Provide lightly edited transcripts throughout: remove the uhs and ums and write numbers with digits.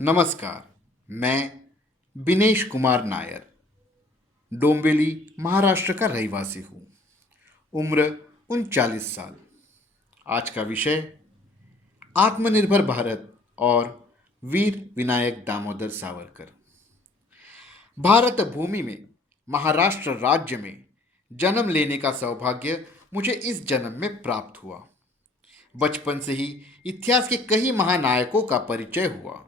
नमस्कार। मैं बिनेश कुमार नायर डोंबिवली महाराष्ट्र का रहवासी हूँ। उम्र 39 साल। आज का विषय आत्मनिर्भर भारत और वीर विनायक दामोदर सावरकर। भारत भूमि में महाराष्ट्र राज्य में जन्म लेने का सौभाग्य मुझे इस जन्म में प्राप्त हुआ। बचपन से ही इतिहास के कई महानायकों का परिचय हुआ।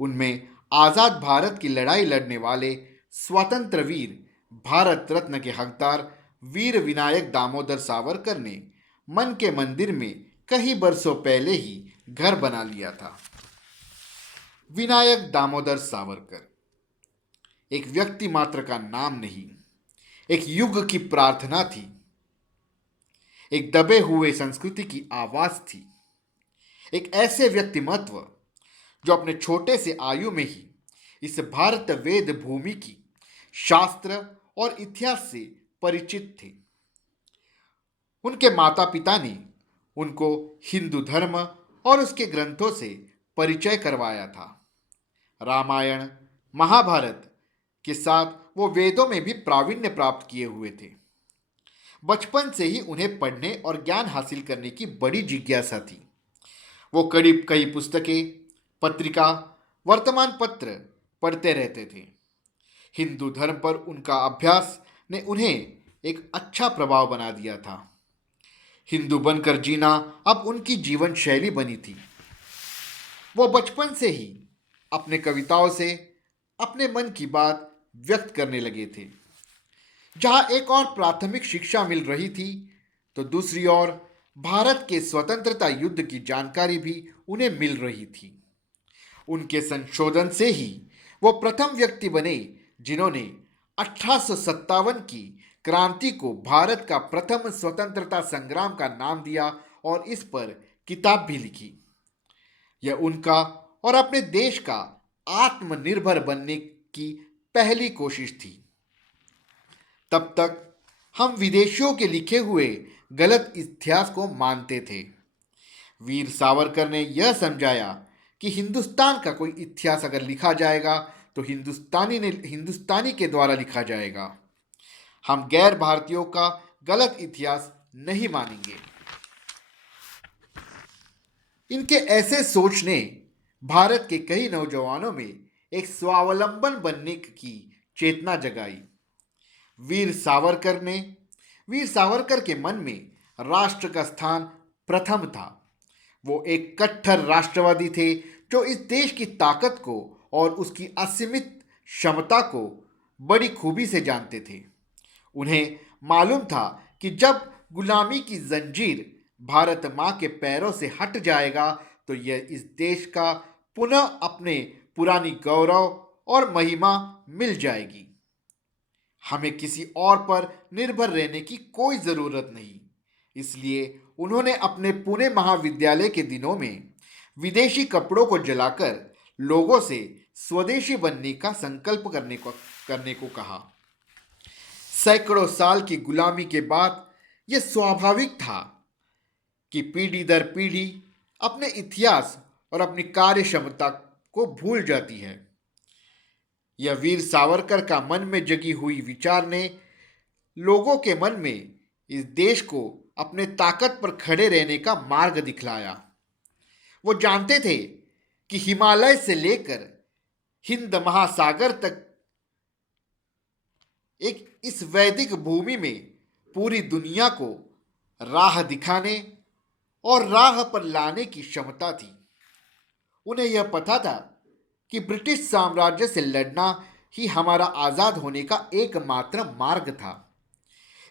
उनमें आज़ाद भारत की लड़ाई लड़ने वाले स्वतंत्र वीर, भारत रत्न के हकदार वीर विनायक दामोदर सावरकर ने मन के मंदिर में कई बरसों पहले ही घर बना लिया था। विनायक दामोदर सावरकर एक व्यक्ति मात्र का नाम नहीं, एक युग की प्रार्थना थी, एक दबे हुए संस्कृति की आवाज थी, एक ऐसे व्यक्तिमत्व जो अपने छोटे से आयु में ही इस भारत वेद भूमि की शास्त्र और इतिहास से परिचित थे। उनके माता पिता ने उनको हिंदू धर्म और उसके ग्रंथों से परिचय करवाया था। रामायण, महाभारत के साथ वो वेदों में भी प्रावीण्य प्राप्त किए हुए थे। बचपन से ही उन्हें पढ़ने और ज्ञान हासिल करने की बड़ी जिज्ञासा थी। वो करीब कई पुस्तकें, पत्रिका, वर्तमान पत्र पढ़ते रहते थे। हिंदू धर्म पर उनका अभ्यास ने उन्हें एक अच्छा प्रभाव बना दिया था। हिंदू बनकर जीना अब उनकी जीवन शैली बनी थी। वो बचपन से ही अपने कविताओं से अपने मन की बात व्यक्त करने लगे थे। जहां एक और प्राथमिक शिक्षा मिल रही थी, तो दूसरी ओर भारत के स्वतंत्रता युद्ध की जानकारी भी उन्हें मिल रही थी। उनके संशोधन से ही वो प्रथम व्यक्ति बने जिन्होंने 1857 की क्रांति को भारत का प्रथम स्वतंत्रता संग्राम का नाम दिया और इस पर किताब भी लिखी। यह उनका और अपने देश का आत्मनिर्भर बनने की पहली कोशिश थी। तब तक हम विदेशियों के लिखे हुए गलत इतिहास को मानते थे। वीर सावरकर ने यह समझाया कि हिंदुस्तान का कोई इतिहास अगर लिखा जाएगा तो हिंदुस्तानी के द्वारा लिखा जाएगा। हम गैर भारतीयों का गलत इतिहास नहीं मानेंगे। इनके ऐसे सोच ने भारत के कई नौजवानों में एक स्वावलंबन बनने की चेतना जगाई। वीर सावरकर ने वीर सावरकर के मन में राष्ट्र का स्थान प्रथम था। वो एक कट्टर राष्ट्रवादी थे जो इस देश की ताकत को और उसकी असीमित क्षमता को बड़ी खूबी से जानते थे। उन्हें मालूम था कि जब गुलामी की जंजीर भारत माँ के पैरों से हट जाएगा तो यह इस देश का पुनः अपने पुरानी गौरव और महिमा मिल जाएगी। हमें किसी और पर निर्भर रहने की कोई ज़रूरत नहीं। इसलिए उन्होंने अपने पुणे महाविद्यालय के दिनों में विदेशी कपड़ों को जलाकर लोगों से स्वदेशी बनने का संकल्प करने को कहा। सैकड़ों साल की गुलामी के बाद यह स्वाभाविक था कि पीढ़ी दर पीढ़ी अपने इतिहास और अपनी कार्य क्षमता को भूल जाती है। यह वीर सावरकर का मन में जगी हुई विचार ने लोगों के मन में इस देश को अपने ताकत पर खड़े रहने का मार्ग दिखलाया। वो जानते थे कि हिमालय से लेकर हिंद महासागर तक एक इस वैदिक भूमि में पूरी दुनिया को राह दिखाने और राह पर लाने की क्षमता थी। उन्हें यह पता था कि ब्रिटिश साम्राज्य से लड़ना ही हमारा आज़ाद होने का एकमात्र मार्ग था।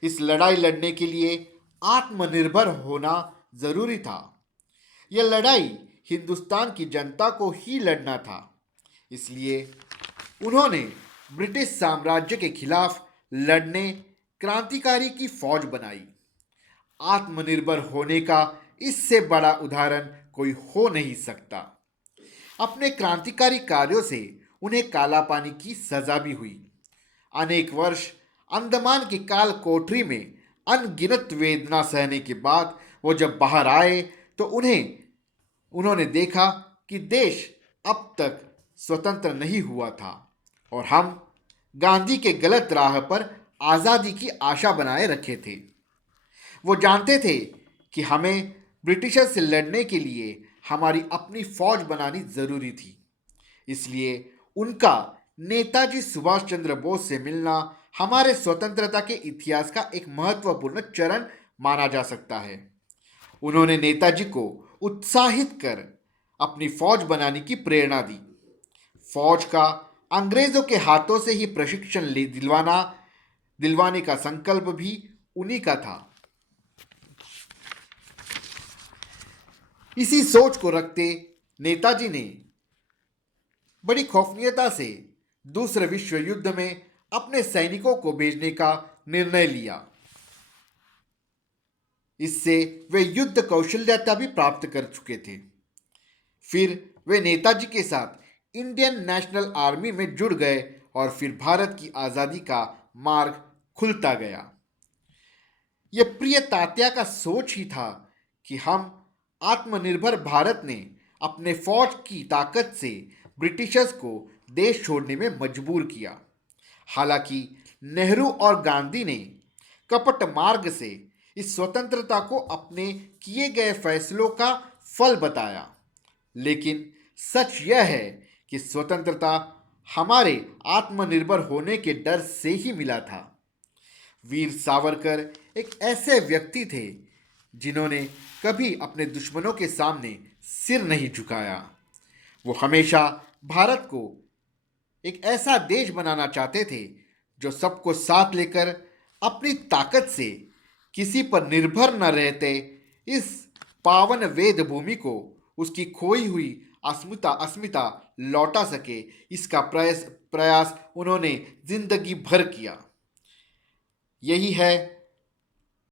इस लड़ाई लड़ने के लिए आत्मनिर्भर होना जरूरी था। यह लड़ाई हिंदुस्तान की जनता को ही लड़ना था। इसलिए उन्होंने ब्रिटिश साम्राज्य के खिलाफ लड़ने क्रांतिकारी की फौज बनाई। आत्मनिर्भर होने का इससे बड़ा उदाहरण कोई हो नहीं सकता। अपने क्रांतिकारी कार्यों से उन्हें काला पानी की सजा भी हुई। अनेक वर्ष अंडमान की काल कोठरी में अनगिनत वेदना सहने के बाद वो जब बाहर आए तो उन्होंने देखा कि देश अब तक स्वतंत्र नहीं हुआ था और हम गांधी के गलत राह पर आज़ादी की आशा बनाए रखे थे। वो जानते थे कि हमें ब्रिटिशर से लड़ने के लिए हमारी अपनी फौज बनानी जरूरी थी। इसलिए उनका नेताजी सुभाष चंद्र बोस से मिलना हमारे स्वतंत्रता के इतिहास का एक महत्वपूर्ण चरण माना जा सकता है। उन्होंने नेताजी को उत्साहित कर अपनी फौज बनाने की प्रेरणा दी। फौज का अंग्रेजों के हाथों से ही प्रशिक्षण दिलवाने का संकल्प भी उन्हीं का था। इसी सोच को रखते नेताजी ने बड़ी खौफनीयता से दूसरे विश्व युद्ध में अपने सैनिकों को भेजने का निर्णय लिया। इससे वे युद्ध कौशल्यता भी प्राप्त कर चुके थे। फिर वे नेताजी के साथ इंडियन नेशनल आर्मी में जुड़ गए और फिर भारत की आज़ादी का मार्ग खुलता गया। यह प्रिय तात्या का सोच ही था कि हम आत्मनिर्भर भारत ने अपने फौज की ताकत से ब्रिटिशर्स को देश छोड़ने में मजबूर किया। हालांकि नेहरू और गांधी ने कपट मार्ग से इस स्वतंत्रता को अपने किए गए फैसलों का फल बताया, लेकिन सच यह है कि स्वतंत्रता हमारे आत्मनिर्भर होने के डर से ही मिला था। वीर सावरकर एक ऐसे व्यक्ति थे जिन्होंने कभी अपने दुश्मनों के सामने सिर नहीं झुकाया। वो हमेशा भारत को एक ऐसा देश बनाना चाहते थे जो सबको साथ लेकर अपनी ताकत से किसी पर निर्भर न रहते इस पावन वेद भूमि को उसकी खोई हुई अस्मिता लौटा सके, इसका प्रयास उन्होंने जिंदगी भर किया। यही है